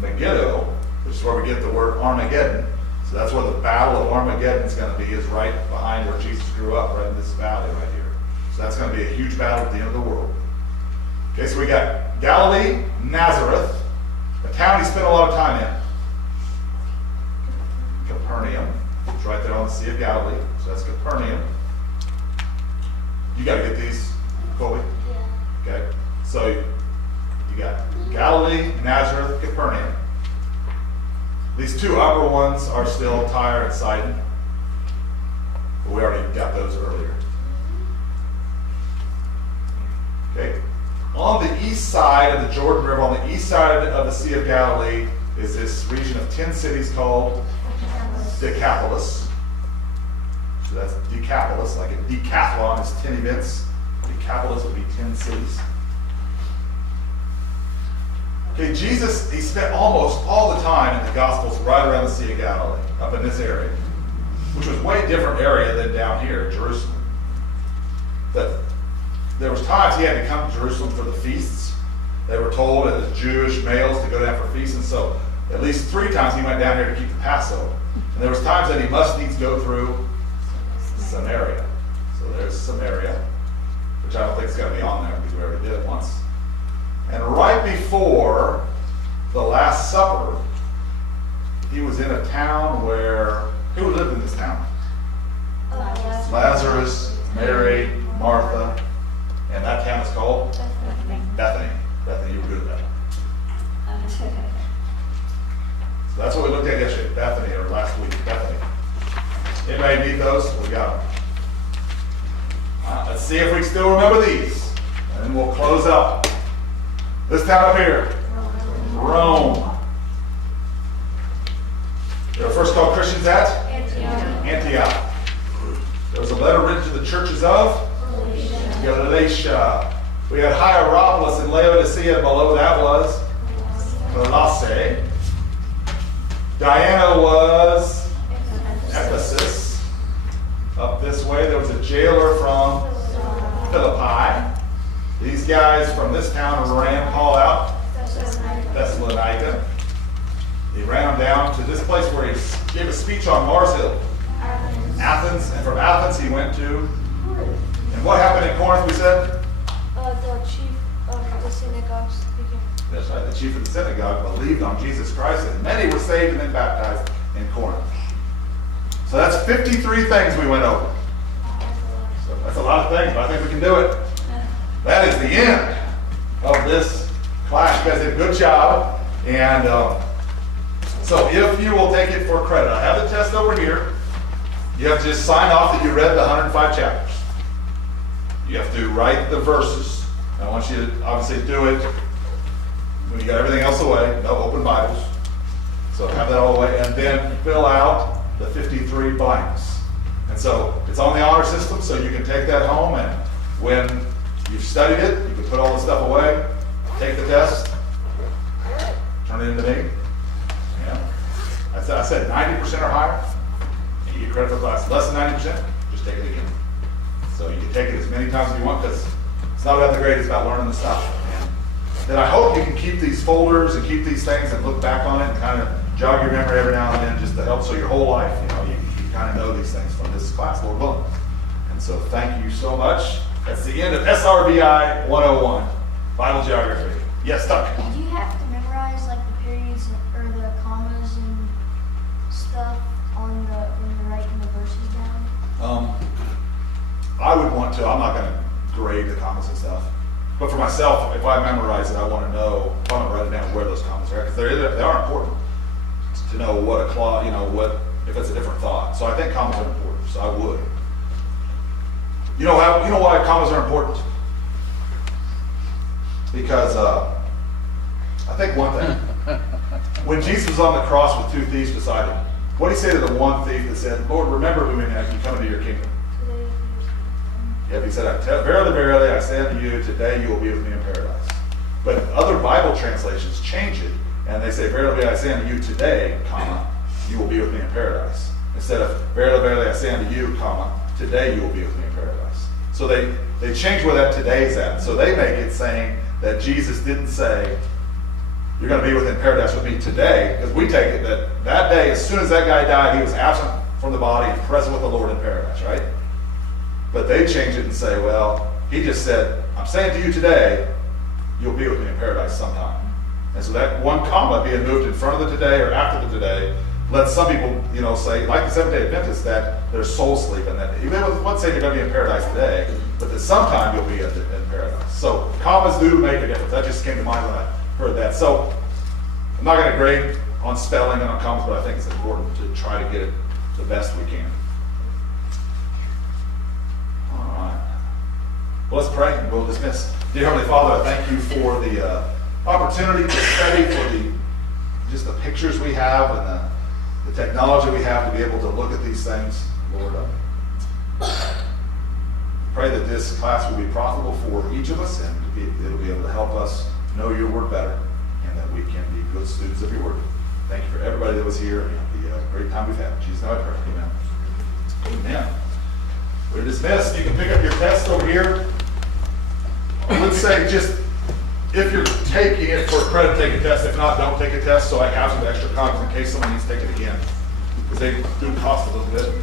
Megiddo, which is where we get the word Armageddon. So that's where the Battle of Armageddon is going to be, is right behind where Jesus grew up, right in this valley right here. So that's going to be a huge battle at the end of the world. Okay, so we got Galilee, Nazareth, a town he spent a lot of time in. Capernaum, it's right there on the Sea of Galilee, so that's Capernaum. You got to get these, Colby? Yeah. Okay, so you got Galilee, Nazareth, Capernaum. These 2 upper ones are still Tyre and Sidon, but we already got those earlier. Okay. On the east side of the Jordan River, on the east side of the Sea of Galilee, is this region of 10 cities called Decapolis. So that's Decapolis, like a decathlon is 10 events. Decapolis would be 10 cities. Okay, Jesus, he spent almost all the time in the Gospels right around the Sea of Galilee, up in this area, which was a way different area than down here in Jerusalem. But there was times he had to come to Jerusalem for the feasts. They were told as Jewish males to go down for feasts, and so at least 3 times he went down here to keep the Passover. And there was times that he must needs go through Samaria. So there's Samaria, which I don't think is going to be on there because we already did it once. And right before the Last Supper, he was in a town where, who lived in this town? Lazarus, Mary, Martha, and that town is called Bethany. Bethany, you were good at that. So that's what we looked at yesterday, Bethany, or last week, Bethany. Anybody need those? We got them. Let's see if we can still remember these. And then we'll close up. This town up here, Rome. They were first called Christians at? Antioch. There was a letter written to the churches of Galatia. We had Hierapolis and Laodicea, and below that was Colossae. Diana was Up this way, there was a jailer from Philippi. These guys from this town ran Paul out, Thessalonica. He ran him down to this place where he gave a speech on Mars Hill, Athens. And from Athens, he went to, and what happened in Corinth, we said? The chief of the synagogue speaking. That's right, the chief of the synagogue believed on Jesus Christ, and many were saved and then baptized in Corinth. So that's 53 things we went over. So that's a lot of things, but I think we can do it. That is the end of this class. You guys did a good job. And so if you will take it for credit, I have the test over here. You have to just sign off that you read the 105 chapters. You have to write the verses. I want you to obviously do it when you got everything else away, no open Bibles. So have that all away, and then fill out the 53 blanks. And so it's on the honor system, so you can take that home, and when you've studied it, you can put all the stuff away, take the test, turn it into me. Yeah. I said 90% or higher, and you get credit for class. Less than 90%, just take it again. So you can take it as many times as you want, because it's not about the grade, it's about learning the stuff. And then I hope you can keep these folders and keep these things and look back on it and kind of jog your memory every now and then just to help, so your whole life, you kind of know these things from this class, Lord willing. And so thank you so much. That's the end of SRBI 101, Bible Geography. Yes, Doug? Do you have to memorize like the periods or the commas and stuff on the when you're writing the verses down? I would want to. I'm not going to grade the commas and stuff. But for myself, if I memorize it, I want to know, if I'm going to write it down, where those commas are, because they are important to know what a clause, if it's a different thought. So I think commas are important, so I would. You know why commas are important? Because I think one thing, when Jesus was on the cross with two thieves beside him, what did he say to the one thief that said, Lord, remember me when you come into your kingdom? Yeah, he said, verily, verily, I say unto you, today you will be with me in paradise. But other Bible translations change it, and they say, verily, I say unto you, today, comma, you will be with me in paradise. Instead of, verily, verily, I say unto you, comma, today you will be with me in paradise. So they change where that today is at. So they make it saying that Jesus didn't say, you're going to be within paradise with me today, because we take it that day, as soon as that guy died, he was absent from the body and present with the Lord in paradise, right? But they change it and say, well, he just said, I'm saying to you today, you'll be with me in paradise sometime. And so that one comma being moved in front of the today or after the today lets some people, say, like the Seventh-day Adventists, that there's soul sleep in that. Even let's say you're going to be in paradise today, but that sometime you'll be in paradise. So commas do make a difference. That just came to mind when I heard that. So I'm not going to grade on spelling and on commas, but I think it's important to try to get it the best we can. All right. Well, let's pray and we'll dismiss. Dear Heavenly Father, I thank you for the opportunity to study, for just the pictures we have and the technology we have to be able to look at these things. Lord, pray that this class will be profitable for each of us, and it'll be able to help us know your word better, and that we can be good students of your word. Thank you for everybody that was here and the great time we've had. In Jesus' name I pray. Amen. Amen. We're dismissed. You can pick up your test over here. Let's say just if you're taking it for credit, take a test. If not, don't take a test. So I have some extra copies in case someone needs to take it again, because they do cost a little bit.